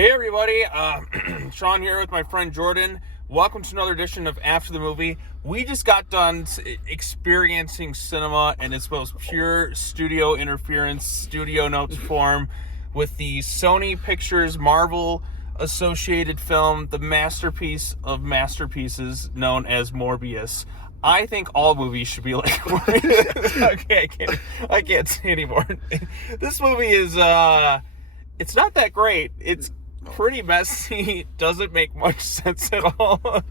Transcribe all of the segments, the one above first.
Hey everybody, Sean here with my friend Jordan. Welcome to another edition of After the Movie. We just got done experiencing cinema in its most pure studio interference, studio notes form with the Sony Pictures Marvel associated film, the masterpiece of masterpieces known as Morbius. I think all movies should be like Morbius. Okay, I can't say anymore. This movie is, it's not that great. It's pretty messy, doesn't make much sense at all.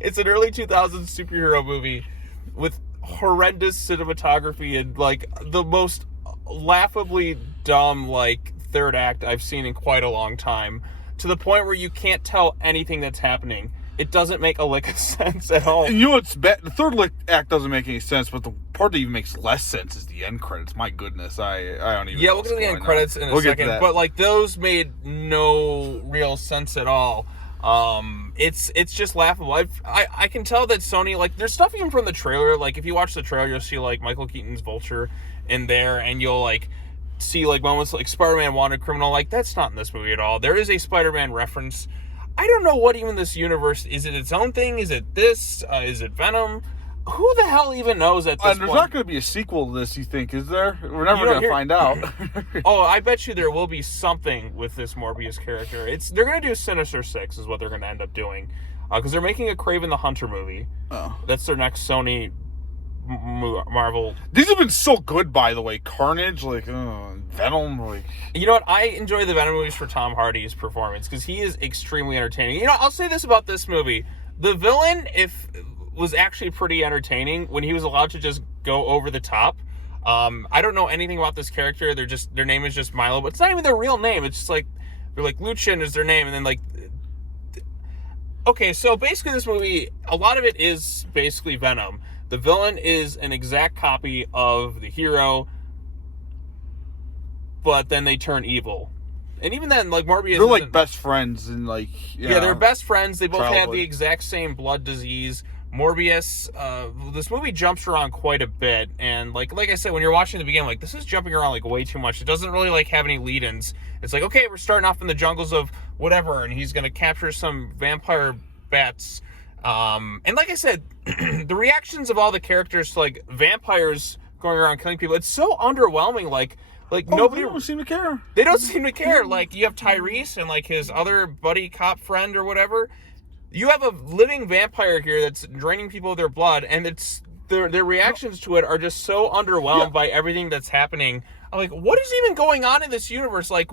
It's an early 2000s superhero movie with horrendous cinematography and like the most laughably dumb like third act I've seen in quite a long time, to the point where you can't tell anything that's happening. It doesn't make a lick of sense at all. You know what's bad? The third act doesn't make any sense, but the part that even makes less sense is the end credits. My goodness, I don't even. Yeah, we'll get to the end credits in a second, but like those made no real sense at all. It's just laughable. I can tell that Sony, like, there's stuff even from the trailer. Like, if you watch the trailer, you'll see like Michael Keaton's Vulture in there, and you'll like see like moments like Spider-Man Wanted Criminal. Like, that's not in this movie at all. There is a Spider-Man reference. I don't know what even this universe is. It its own thing? Is it this? Is it Venom? Who the hell even knows at this point? There's not going to be a sequel to this, you think, is there? We're never going to find out. Oh, I bet you there will be something with this Morbius character. They're going to do Sinister Six is what they're going to end up doing. Because they're making a Kraven the Hunter movie. Oh. That's their next Sony Marvel. These have been so good, by the way. Carnage, like Venom, like. You know what? I enjoy the Venom movies for Tom Hardy's performance because he is extremely entertaining. You know, I'll say this about this movie: the villain, was actually pretty entertaining when he was allowed to just go over the top. I don't know anything about this character. Their name is just Milo, but it's not even their real name. It's just like they're like Lucien is their name, and then like. Okay, so basically this movie, a lot of it is basically Venom. The villain is an exact copy of the hero, but then they turn evil. And even then, like, Morbius... They're like best friends and like... Yeah, they're best friends. They both have the exact same blood disease. Morbius, this movie jumps around quite a bit. And like I said, when you're watching the beginning, like, this is jumping around like way too much. It doesn't really like have any lead-ins. It's like, okay, we're starting off in the jungles of whatever, and he's going to capture some vampire bats. And like I said, the reactions of all the characters to like vampires going around killing people, it's so underwhelming. Like nobody. They don't seem to care. They don't seem to care. Like, you have Tyrese and like his other buddy cop friend or whatever. You have a living vampire here that's draining people of their blood, and it's their reactions to it are just so underwhelmed by everything that's happening. I'm like, what is even going on in this universe? Like,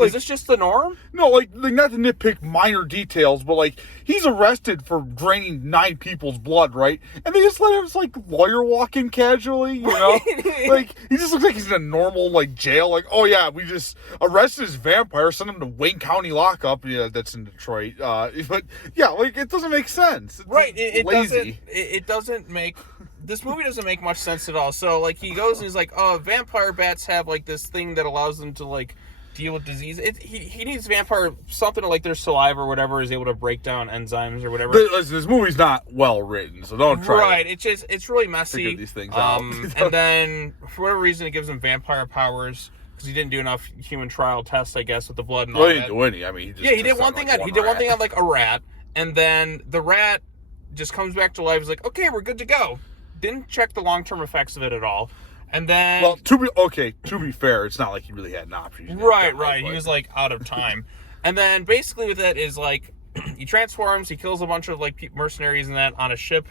is this just the norm? No, like not to nitpick minor details, but like he's arrested for draining 9 people's blood, right? And they just let his like lawyer walk in casually, you know? Like, he just looks like he's in a normal like jail. Like, oh yeah, we just arrested this vampire, sent him to Wayne County lockup. Yeah, that's in Detroit. But yeah, like it doesn't make sense. It's right? It lazy. doesn't. It doesn't make. This movie doesn't make much sense at all. So like he goes and he's like, oh, vampire bats have like this thing that allows them to like deal with disease. He needs vampire something like their saliva or whatever is able to break down enzymes or whatever. This movie's not well written, so don't try. Right, it's really messy. Figure these things out. And then for whatever reason it gives him vampire powers because he didn't do enough human trial tests, I guess, with the blood and all that. He didn't do any. I mean, he did one thing. He did one thing on like a rat, and then the rat just comes back to life. He's like, okay, we're good to go. Didn't check the long-term effects of it at all. And then... Well, to be fair, it's not like he really had an option. Right. He was, like, out of time. And then, basically, with it is, like, he transforms, he kills a bunch of, like, mercenaries and that on a ship.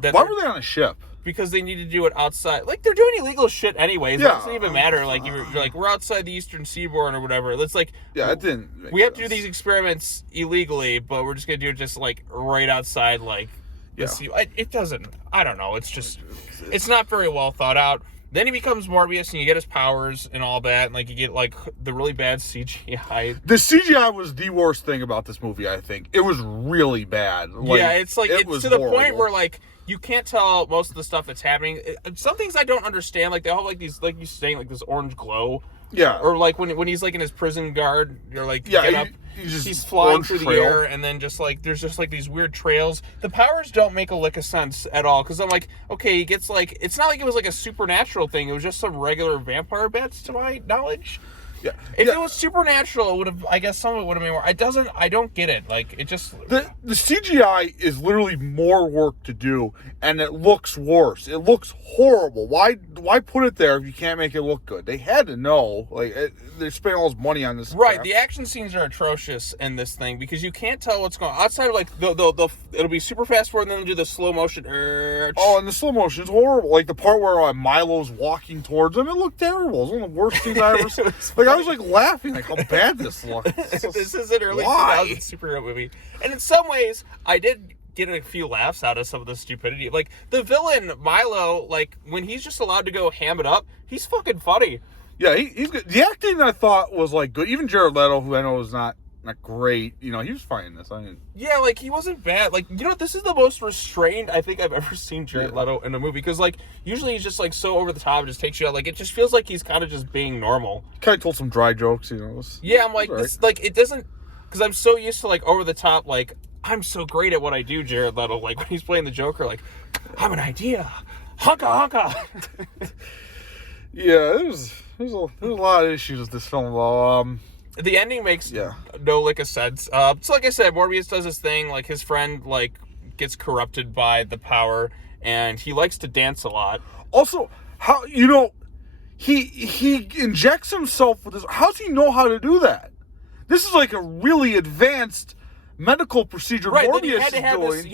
Why were they on a ship? Because they need to do it outside. Like, they're doing illegal shit anyways. Yeah. It doesn't even matter. Like, you're like, we're outside the eastern seaboard or whatever. It's like... Yeah, it didn't make We have to do these experiments illegally, but we're just going to do it just, like, right outside, like... Yeah. It doesn't, I don't know, it's not very well thought out. Then he becomes Morbius and you get his powers and all that, and like you get like the really bad CGI. The CGI was the worst thing about this movie, I think. It was really bad. Like, yeah, it's like it's to the point where like you can't tell most of the stuff that's happening. Some things I don't understand, like they all have like these, like you saying, like this orange glow. Yeah. Or like when he's like in his prison guard, you're like, get up. He's flying through the air, and then just like there's just like these weird trails. The powers don't make a lick of sense at all, because I'm like, okay, he gets like, it's not like it was like a supernatural thing. It was just some regular vampire bats, to my knowledge. Yeah. If it was supernatural, it would have. I guess some of it would have made more. I don't get it. Like it just. The CGI is literally more work to do, and it looks worse. It looks horrible. Why put it there if you can't make it look good? They had to know. Like they're spending all this money on this. Right. Crap. The action scenes are atrocious in this thing because you can't tell what's going on. Outside of like it'll be super fast forward and then they'll do the slow motion. Oh, and the slow motion is horrible. Like the part where Milo's walking towards him, it looked terrible. It was one of the worst things I ever seen. Like I was like laughing, like how bad this looks. This is an early 2000s superhero movie, and in some ways, I did get a few laughs out of some of the stupidity. Like the villain Milo, like when he's just allowed to go ham it up, he's fucking funny. Yeah, he's good. The acting I thought was like good. Even Jared Leto, who I know is not great, he was fine in this. I mean, yeah, like he wasn't bad. Like this is the most restrained I think I've ever seen Jared Leto in a movie because like usually he's just like so over the top, it just takes you out. Like it just feels like he's kind of just being normal. Kind of told some dry jokes, Yeah, I'm like this. Like it doesn't because I'm so used to like over the top. Like I'm so great at what I do, Jared Leto. Like when he's playing the Joker, like I have an idea, honka honka. Yeah, there's a lot of issues with this film though. The ending makes no lick of sense. So like I said, Morbius does his thing. Like his friend like gets corrupted by the power, and he likes to dance a lot. Also, how he injects himself with this. How does he know how to do that? This is like a really advanced medical procedure. Right, Morbius then he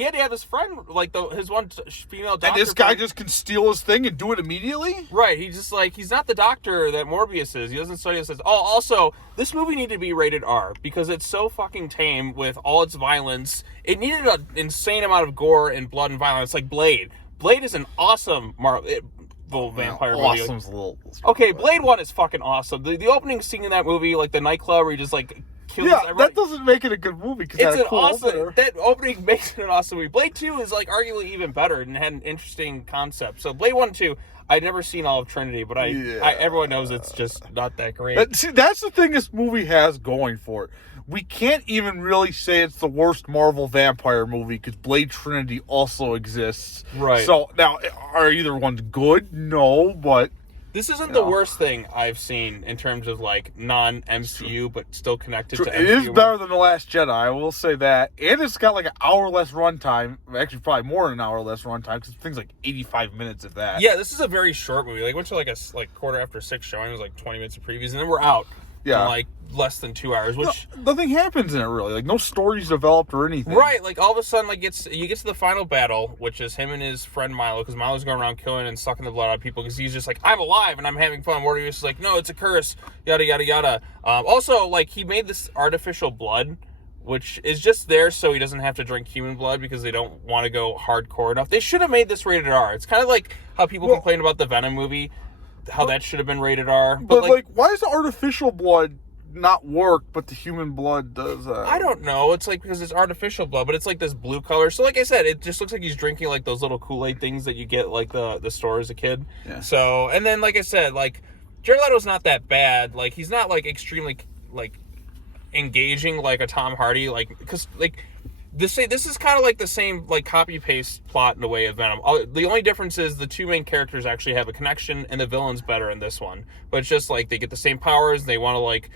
had to have his friend, like his one female doctor. And this guy just can steal his thing and do it immediately? Right, he's not the doctor that Morbius is. He doesn't study this. Oh, also, this movie needed to be rated R because it's so fucking tame with all its violence. It needed an insane amount of gore and blood and violence, like Blade. Blade is an awesome vampire movie. Awesome's a little... Okay, Blade 1 is fucking awesome. The opening scene in that movie, like the nightclub where he just like... that doesn't make it a good movie because it's an cool awesome opener. That opening makes it an awesome movie. Blade 2 is like arguably even better and had an interesting concept. So Blade 1 and 2, I'd never seen all of Trinity, but everyone knows it's just not that great. That's the thing this movie has going for it. We can't even really say it's the worst Marvel vampire movie because Blade Trinity also exists. Right. So now, are either ones good? No, but... This isn't the worst thing I've seen in terms of like non-MCU, but still connected to MCU. It is better than The Last Jedi, I will say that. And it's got like an hour less runtime. Actually, probably more than an hour less runtime because things like 85 minutes of that. Yeah, this is a very short movie. Like went to like a quarter after 6 showing. It was like 20 minutes of previews, and then we're out. Yeah. In like less than 2 hours, which nothing happens in it really. Like no stories developed or anything. Right, like all of a sudden, like you get to the final battle, which is him and his friend Milo, because Milo's going around killing and sucking the blood out of people because he's just like, I'm alive and I'm having fun. Morbius is like, no, it's a curse, yada yada yada. Also, like he made this artificial blood, which is just there so he doesn't have to drink human blood because they don't want to go hardcore enough. They should have made this rated R. It's kind of like how people complain about the Venom movie. How that should have been rated R. But like, why does the artificial blood not work, but the human blood does? I don't know. It's like because it's artificial blood, but it's like this blue color. So like I said, it just looks like he's drinking like those little Kool-Aid things that you get like the store as a kid. Yeah. So, and then like I said, like Jared Leto's not that bad. Like he's not like extremely like engaging like a Tom Hardy. Like because like this is kind of like the same like copy paste plot in a way of Venom. The only difference is the two main characters actually have a connection, and the villain's better in this one. But it's just like they get the same powers. And they want to like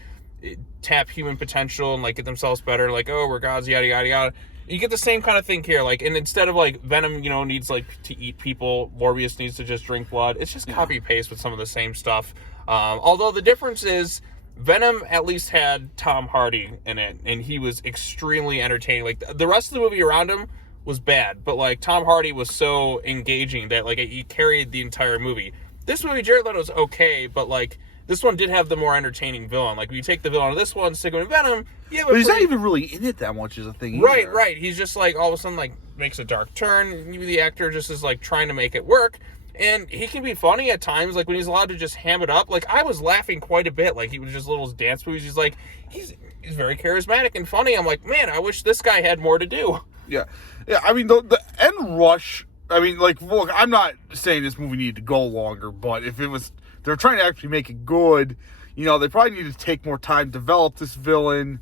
tap human potential and like get themselves better. Like we're gods, yada yada yada. You get the same kind of thing here. Like and instead of like Venom, needs like to eat people, Morbius needs to just drink blood. It's just copy paste with some of the same stuff. Although the difference is, Venom at least had Tom Hardy in it, and he was extremely entertaining. Like the rest of the movie around him was bad, but like Tom Hardy was so engaging that like he carried the entire movie. This movie, Jared Leto's okay, but like this one did have the more entertaining villain. Like if you take the villain of this one, stick him in Venom, but he's not even really in it that much as a thing. Right. He's just like all of a sudden like makes a dark turn. The actor just is like trying to make it work. And he can be funny at times, like when he's allowed to just ham it up. Like I was laughing quite a bit. Like he was just little dance movies. He's like, he's very charismatic and funny. I'm like, man, I wish this guy had more to do. Yeah. I mean, the end rush. I mean, like, look, I'm not saying this movie needed to go longer, but if they're trying to actually make it good. They probably need to take more time to develop this villain.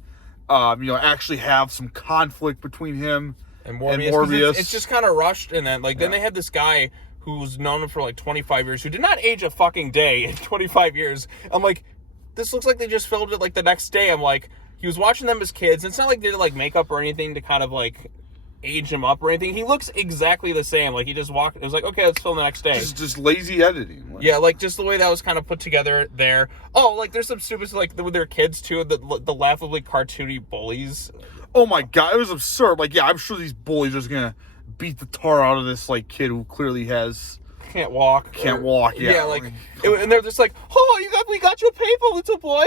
Actually have some conflict between him and Morbius. It's just kind of rushed, and then then they had this guy who's known for like 25 years, who did not age a fucking day in 25 years. I'm like, this looks like they just filmed it like the next day. I'm like, he was watching them as kids. It's not like they did like makeup or anything to kind of like age him up or anything. He looks exactly the same. Like he just walked. It was like, okay, let's film the next day. Just lazy editing. Yeah, like just the way that was kind of put together there. Oh, like there's some stupid like with their kids too. The laughably cartoony bullies. Oh my god, it was absurd. Like, yeah, I'm sure these bullies are just gonna beat the tar out of this like kid who clearly can't walk. Yeah. Yeah, like, and they're just like, oh, we got your paper, little boy.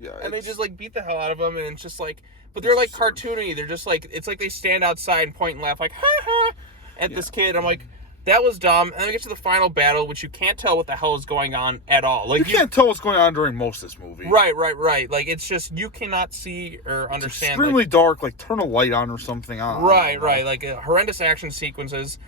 Yeah, and they just like beat the hell out of him, and it's just like, but they're like cartoony. They're just like, it's like they stand outside and point and laugh like, ha ha, at this kid. I'm like, that was dumb. And then we get to the final battle, which you can't tell what the hell is going on at all. Like you can't tell what's going on during most of this movie. Right. Like it's just you cannot see or understand. It's extremely dark. Like turn a light on or something. Right. Like horrendous action sequences.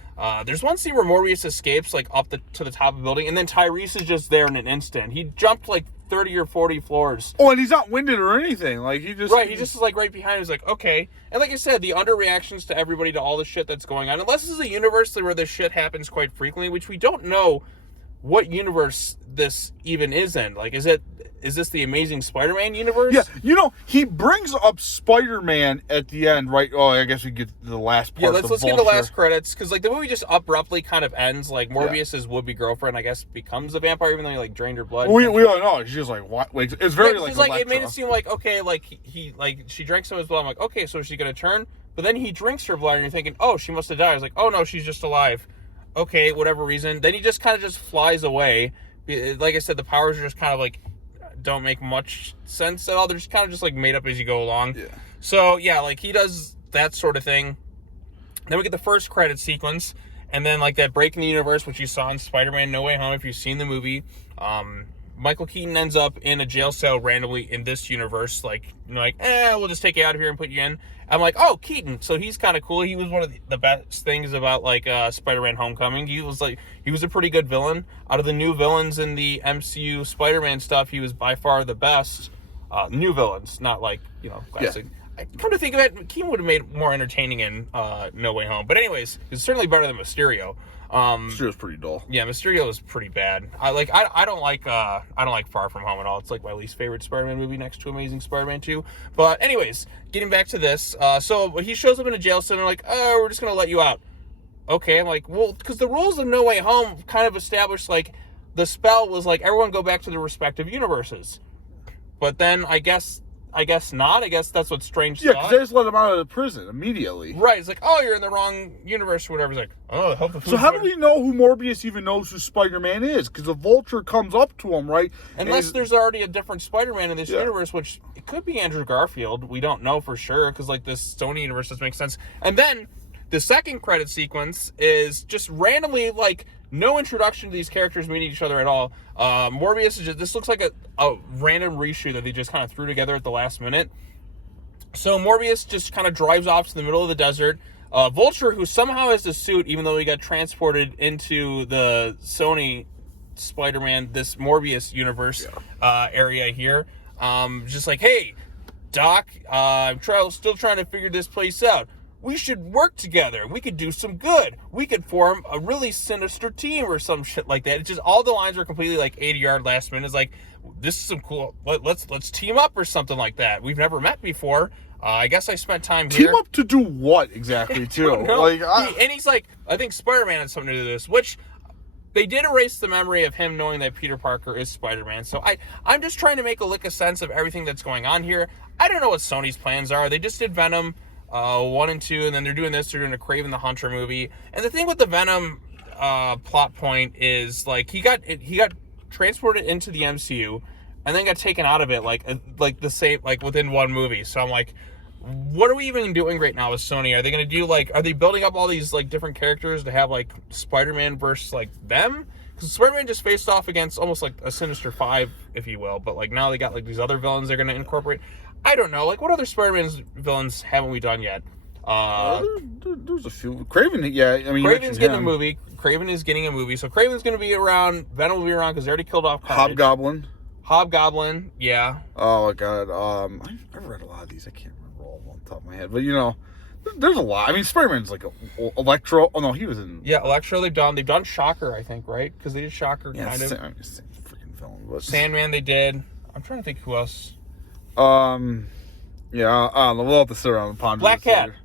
There's one scene where Morbius escapes like up to the top of the building, and then Tyrese is just there in an instant. He jumped like 30 or 40 floors. Oh, and he's not winded or anything. Like he just is like right behind. He's like, okay. And like I said, the underreactions to everybody to all the shit that's going on. Unless this is a universe where this shit happens quite frequently, which we don't know what universe this even is in. Like, is this the Amazing Spider-Man universe? Yeah, he brings up Spider-Man at the end, right? Oh, I guess we get to the last part. Yeah, let's get the last credits, because like the movie just abruptly kind of ends. Like Morbius's would-be girlfriend, I guess, becomes a vampire, even though he like drained her blood. We don't know. She's just like, what? Wait, it's very like it made it seem like, okay, like he like she drank some of his blood. I'm like, okay, so is she gonna turn? But then he drinks her blood, and you're thinking, oh, she must have died. I was like, oh no, she's just alive. Okay, whatever reason. Then he just kind of just flies away. Like I said, the powers are just kind of like don't make much sense at all. They're just kind of just like made up as you go along. Yeah. So yeah, like he does that sort of thing. Then we get the first credit sequence, and then like that break in the universe, which you saw in Spider-Man No Way Home if you've seen the movie. Michael Keaton ends up in a jail cell randomly in this universe. Like, we'll just take you out of here and put you in. I'm like, oh, Keaton. So he's kind of cool. He was one of the best things about like Spider-Man Homecoming. He was a pretty good villain. Out of the new villains in the MCU Spider-Man stuff, he was by far the best. New villains, not like, classic. Yeah. Come to think of it, Keaton would have made more entertaining in No Way Home. But anyways, it's certainly better than Mysterio. Mysterio's pretty dull. Yeah, Mysterio is pretty bad. I don't like Far From Home at all. It's like my least favorite Spider-Man movie next to Amazing Spider-Man 2. But anyways, getting back to this, so he shows up in a jail cell and they're like, oh, we're just gonna let you out. Okay, I'm like, well, because the rules of No Way Home kind of established like the spell was like everyone go back to their respective universes. But then I guess not. I guess that's what Strange thought. Yeah, because they just let him out of the prison immediately. Right. It's like, oh, you're in the wrong universe or whatever. It's like, oh, I hope the food's So how do we know who Morbius even knows who Spider-Man is? Because the Vulture comes up to him, right? Unless there's already a different Spider-Man in this universe, which it could be Andrew Garfield. We don't know for sure, because like this Sony universe doesn't make sense. And then the second credit sequence is just randomly like no introduction to these characters meeting each other at all. Morbius is this looks like a random reshoot that they just kind of threw together at the last minute. So Morbius just kind of drives off to the middle of the desert. Vulture, who somehow has the suit, even though he got transported into the Sony Spider-Man, this Morbius universe area here, just like, hey, Doc, I'm still trying to figure this place out. We should work together. We could do some good. We could form a really sinister team or some shit like that. It's just all the lines are completely like 80-yard last minute. It's like, this is some cool. Let's team up or something like that. We've never met before. I guess I spent time here. Team up to do what exactly? Too and he's like, I think Spider-Man had something to do with this, which they did erase the memory of him knowing that Peter Parker is Spider-Man. So I'm just trying to make a lick of sense of everything that's going on here. I don't know what Sony's plans are. They just did Venom 1 and 2, and then they're doing this. They're doing a Kraven the Hunter movie. And the thing with the Venom plot point is like he got transported into the MCU and then got taken out of it like the same like within one movie. So I'm like, what are we even doing right now with Sony? Are they going to do are they building up all these like different characters to have like Spider-Man versus like them? Because Spider-Man just faced off against almost like a Sinister Five, if you will. But like now they got like these other villains they're going to incorporate. I don't know. Like, what other Spider-Man villains haven't we done yet? There's a few. Kraven, yeah. I mean, Kraven's getting a movie. Kraven is getting a movie. So Kraven's going to be around. Venom will be around because they already killed off Carnage. Hobgoblin, yeah. Oh, my God. I've read a lot of these. I can't remember all of them on the top of my head. But, there's a lot. I mean, Spider-Man's like Electro. Oh, no, he was in... Yeah, Electro they've done Shocker, I think, right? Because they did Shocker, kind of. Same freaking film. But... Sandman they did. I'm trying to think who else. Yeah, I don't know. We'll have to sit around and ponder Black this Cat. later.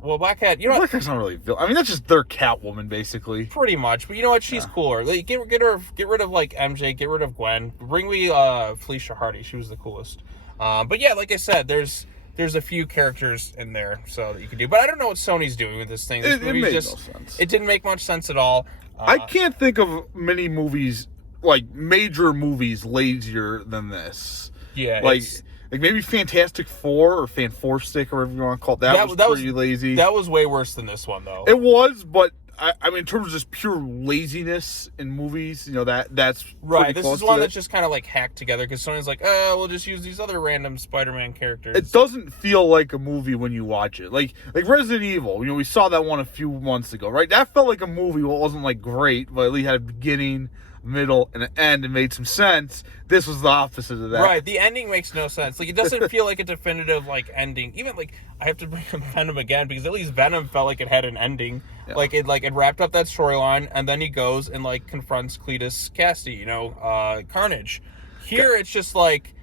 Well, Black Cat, you know Black Cat's not really I mean, that's just their Catwoman, basically. pretty much. But you know what? She's cooler. Like, get rid of like MJ, get rid of Gwen. Bring me Felicia Hardy. She was the coolest. But yeah, like I said, there's a few characters in there so that you can do. But I don't know what Sony's doing with this thing. This It made just, no sense. It didn't make much sense at all. I can't think of many movies, like major movies, lazier than this. Yeah, like maybe Fantastic Four or Fanforstic or whatever you want to call it. That was pretty lazy. That was way worse than this one, though. It was, but I mean, in terms of just pure laziness in movies, you know, that's right. This is one that's just kind of like hacked together because Sony's like, oh, we'll just use these other random Spider-Man characters. It doesn't feel like a movie when you watch it. Like Resident Evil, you know, we saw that one a few months ago, right? That felt like a movie. Well, it wasn't like great, but at least had a beginning, middle, and an end, and made some sense. This was the opposite of that. Right, the ending makes no sense. Like, it doesn't feel like a definitive, like, ending. Even, like, I have to bring up Venom again, because at least Venom felt like it had an ending. Yeah. Like, it wrapped up that storyline, and then he goes and, like, confronts Cletus Cassidy, you know, Carnage. Here, it's just, like...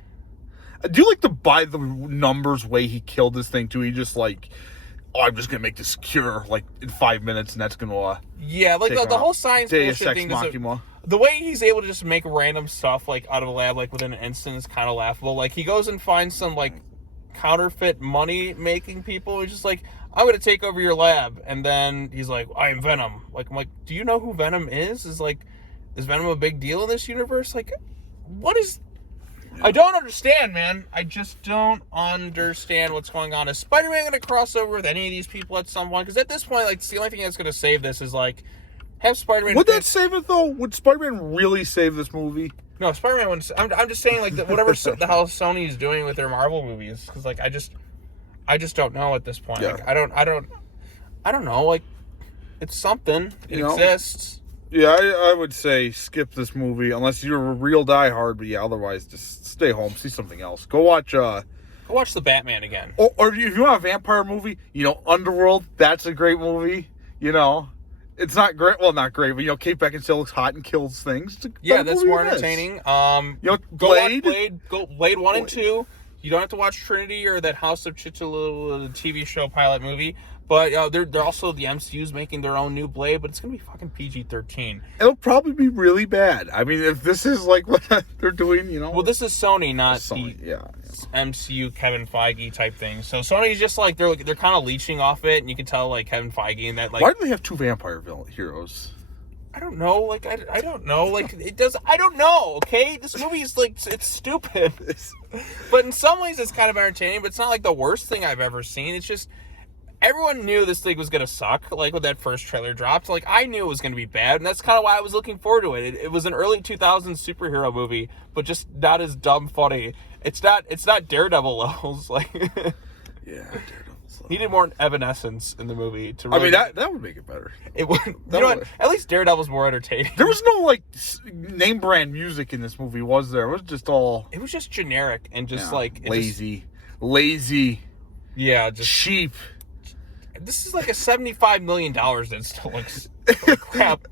I do like the by the numbers way he killed this thing, too. He just, like... Oh, I'm just going to make this cure, like, in 5 minutes, and that's going to, yeah, like, the whole science bullshit thing the way he's able to just make random stuff, like, out of a lab, like, within an instant is kind of laughable. Like, he goes and finds some, like, counterfeit money-making people. He's just like, I'm going to take over your lab. And then he's like, I am Venom. Like, I'm like, do you know who Venom is? Is Venom a big deal in this universe? Like, what is... I don't understand, man. I just don't understand what's going on. Is Spider-Man going to cross over with any of these people at some point? Because at this point, like, it's the only thing that's going to save this is, like, have Spider-Man... Would that save it, though? Would Spider-Man really save this movie? No, Spider-Man wouldn't... I'm just saying, like, whatever the hell Sony's doing with their Marvel movies. Because, like, I just don't know at this point. Yeah. Like, I don't know. Like, it's something. It exists. Yeah, I would say skip this movie unless you're a real diehard. But yeah, otherwise just stay home, see something else. Go watch the Batman again. Or if you want a vampire movie, you know, Underworld. That's a great movie. You know, it's not great. Well, not great, but you know, Kate Beckinsale looks hot and kills things. That's more entertaining. You know, Blade. Go Blade 1 and 2. You don't have to watch Trinity or that House of Chichula TV show pilot movie. But they're also, the MCU's making their own new Blade, but it's going to be fucking PG-13. It'll probably be really bad. I mean, if this is like what they're doing, you know. Well, this is Sony, not Sony, the MCU Kevin Feige type thing. So Sony's just like, they're kind of leeching off it, and you can tell, like, Kevin Feige and that, like... Why do they have two vampire heroes? I don't know. Like, I don't know. Like, it does... I don't know, okay? This movie is, like, it's stupid. But in some ways, it's kind of entertaining, but it's not, like, the worst thing I've ever seen. It's just... Everyone knew this thing was going to suck, like, when that first trailer dropped. Like, I knew it was going to be bad, and that's kind of why I was looking forward to it. It was an early 2000s superhero movie, but just not as dumb funny. It's not Daredevil levels, like... Yeah, Daredevil's needed more Evanescence in the movie to really... I mean, that would make it better. It would... You know what? At least Daredevil's more entertaining. There was no, like, name brand music in this movie, was there? It was just all... It was just generic and just, like... Lazy. Yeah, just... Cheap. This is like a $75 million that still looks like crap.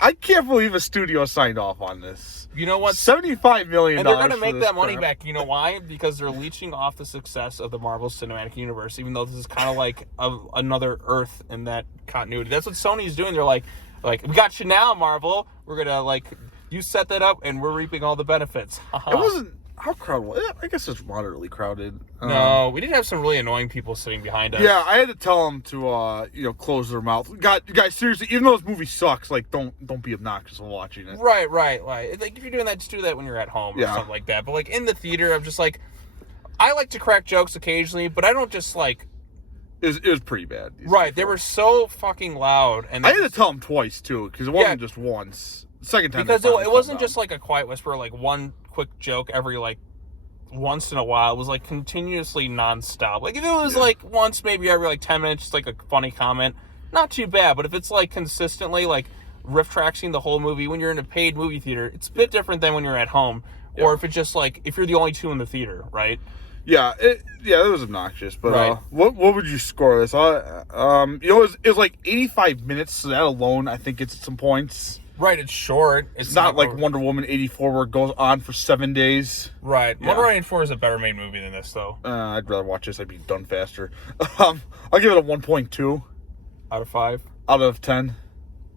I can't believe a studio signed off on this. You know what? $75 million. And they're going to make that money back. You know why? Because they're leeching off the success of the Marvel Cinematic Universe, even though this is kind of like another Earth in that continuity. That's what Sony's doing. They're like, we got you now, Marvel. We're going to, like, you set that up, and we're reaping all the benefits. It wasn't... How crowded was it? I guess it's moderately crowded. No, we did have some really annoying people sitting behind us. Yeah, I had to tell them to, close their mouth. Guys, seriously, even though this movie sucks, like, don't be obnoxious while watching it. Right. Like, if you're doing that, just do that when you're at home or something like that. But, like, in the theater, I'm just like, I like to crack jokes occasionally, but I don't just, like... It was pretty bad. Right, they were so fucking loud. And I had to tell them twice, too, because it wasn't just once. The second time. Because it wasn't just, like, a quiet whisper, like, one quick joke every, like, once in a while. It was, like, continuously nonstop. Like, if it was, like, once maybe every, like, 10 minutes, just, like, a funny comment, not too bad. But if it's, like, consistently, like, riff tracking the whole movie when you're in a paid movie theater, it's a bit different than when you're at home. Yeah. Or if it's just, like, if you're the only two in the theater, right? Yeah, it was obnoxious. But what would you score this? It was like 85 minutes, so that alone, I think, gets some points. Right, it's short. It's not like Wonder Woman 84 where it goes on for 7 days. Right. Yeah. Wonder Woman 84 is a better made movie than this, though. I'd rather watch this. I'd be done faster. I'll give it a 1.2. Out of 5? Out of 10.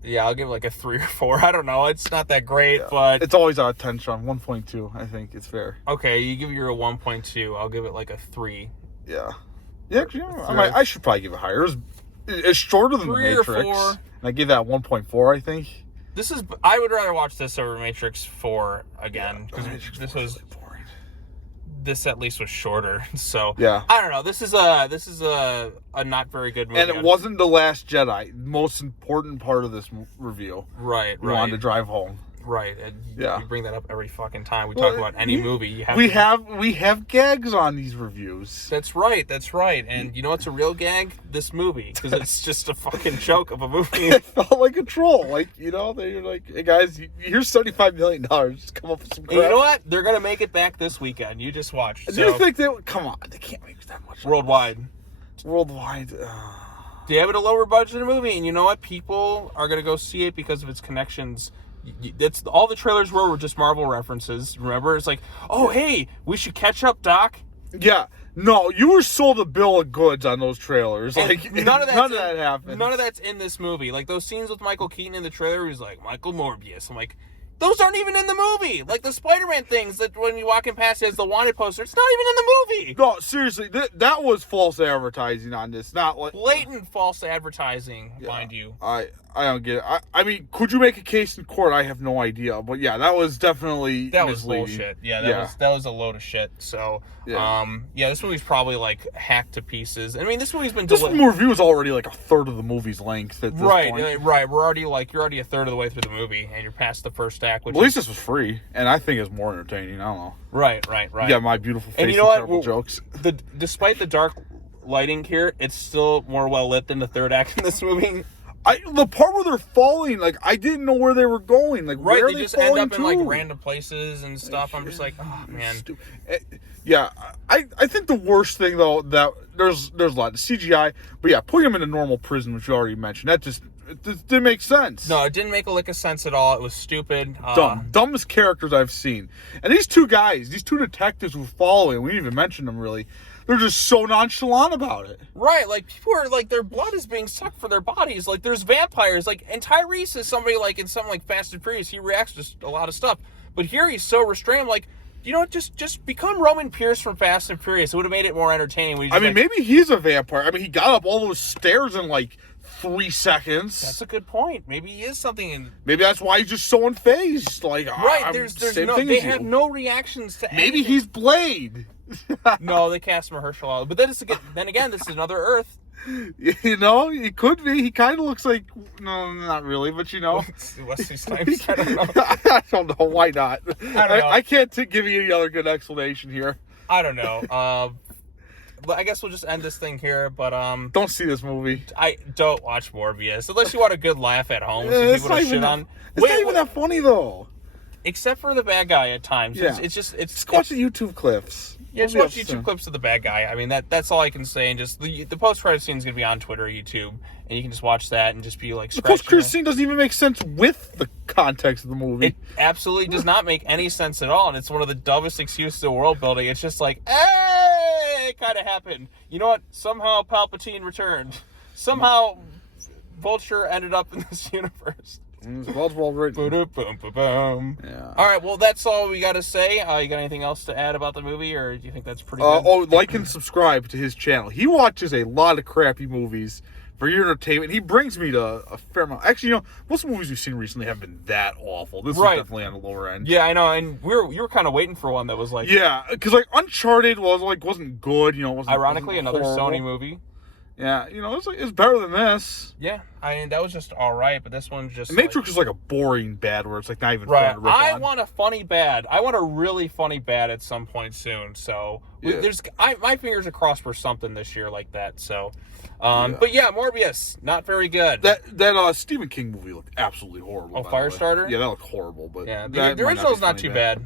Yeah, I'll give it like a 3 or 4. I don't know. It's not that great, but... It's always out of 10, Sean. 1.2, I think. It's fair. Okay, you give your a 1.2. I'll give it like a 3. Yeah. Yeah, I should probably give it higher. It's shorter than The Matrix. 3 or 4. And I give that 1.4, I think. I would rather watch this over Matrix 4 again. Because this was... boring. This at least was shorter. So, yeah. I don't know. This is a not very good movie. And it wasn't The Last Jedi. Most important part of this review. Right. We wanted to drive home. Right. And yeah. You bring that up every fucking time we talk about any movie. We have gags on these reviews. That's right. And you know what's a real gag? This movie. Because it's just a fucking joke of a movie. It felt like a troll. Like, they're like, hey guys, here's $75 million. Just come up with some crap. And you know what? They're going to make it back this weekend. You just watch. Do you think come on, they can't make that much. Worldwide. They have it a lower budget movie. And you know what? People are going to go see it because of its connections. That's all the trailers were just Marvel references. Remember, it's like, oh hey, we should catch up, Doc. Yeah, no, you were sold a bill of goods on those trailers. And like none of that happened. None of that's in this movie. Like those scenes with Michael Keaton in the trailer, he's like Michael Morbius. I'm like, those aren't even in the movie. Like the Spider-Man things that when you walk in past it as the wanted poster, it's not even in the movie. No, seriously, that was false advertising on this. Not like blatant false advertising, mind you. I don't get it. I mean, could you make a case in court? I have no idea. But yeah, that was definitely misleading. Was bullshit. Yeah, that was a load of shit. So, this movie's probably like hacked to pieces. I mean, this movie's been this review is already like a third of the movie's length at this point. Right. You're already a third of the way through the movie, and you're past the first act. Which at least this was free, and I think it's more entertaining. I don't know. Right. Yeah, my beautiful face and you know what? Terrible jokes. Despite the dark lighting here, it's still more well lit than the third act in this movie. The part where they're falling, like, I didn't know where they were going. Like, right, where they are just falling end up to? in, like, random places and stuff. I'm just like, oh, man. Yeah, I think the worst thing, though, that there's a lot of CGI, but yeah, putting them in a normal prison, which you already mentioned, it didn't make sense. No, it didn't make a lick of sense at all. It was stupid. Dumbest characters I've seen. And these two detectives who were following, we didn't even mention them, really. They're just so nonchalant about it. Right, like, people are, like, their blood is being sucked from their bodies. Like, there's vampires. Like, and Tyrese is somebody, like, in something like Fast and Furious, he reacts to a lot of stuff. But here he's so restrained, like, you know what, just become Roman Pierce from Fast and Furious. It would have made it more entertaining. Maybe he's a vampire. I mean, he got up all those stairs in, like, 3 seconds. That's a good point. Maybe he is something in... Maybe that's why he's just so unfazed. Like, right, they have no reactions to anything. Maybe he's Blade. No, they cast Mahershala. But then again, this is another Earth. You know, he could be. He kind of looks like... No, not really, but you know. Wesley Snipes? I don't know. I don't know. Why not? I don't know. I can't give you any other good explanation here. I don't know. I guess we'll just end this thing here, but don't see this movie. I don't watch Morbius unless you want a good laugh at home. Some people to shit on. It's not even that funny though. Except for the bad guy at times. Yeah. It's just watch the YouTube clips. Yeah, just watch YouTube clips of the bad guy. I mean that's all I can say. And just the post credit scene is gonna be on Twitter, YouTube, and you can just watch that and just be like. The post credit scene doesn't even make sense with the context of the movie. It absolutely does not make any sense at all, and it's one of the dumbest excuses of world building. It's just like, hey, it kind of happened. You know what? Somehow Palpatine returned. Somehow Vulture ended up in this universe. Well written. Yeah. All right, well, that's all we got to say. You got anything else to add about the movie, or do you think that's pretty good? Like and subscribe to his channel. He watches a lot of crappy movies for your entertainment. He brings me to a fair amount. Actually, you know, most movies we've seen recently have been that awful. This is definitely on the lower end. Yeah, I know, and you were kind of waiting for one that was like... Yeah, because like Uncharted wasn't good, you know. Ironically, another horrible. Sony movie. Yeah, you know, it's better than this. Yeah, I mean, that was just all right, but this one's just... Matrix is like a boring bad where it's like not even fun to rip I on. want a funny bad. I want a really funny bad at some point soon, so... Yeah. My fingers are crossed for something this year like that, so... But yeah, Morbius, not very good. That Stephen King movie looked absolutely horrible. Oh, Firestarter? Yeah, that looked horrible, but... Yeah, the original's not too bad,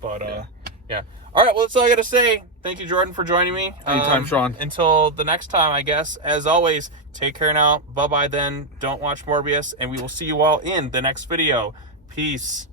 but... Yeah. Yeah. All right, well, that's all I got to say. Thank you, Jordan, for joining me. Anytime, Sean. Until the next time, I guess. As always, take care now. Bye-bye then. Don't watch Morbius, and we will see you all in the next video. Peace.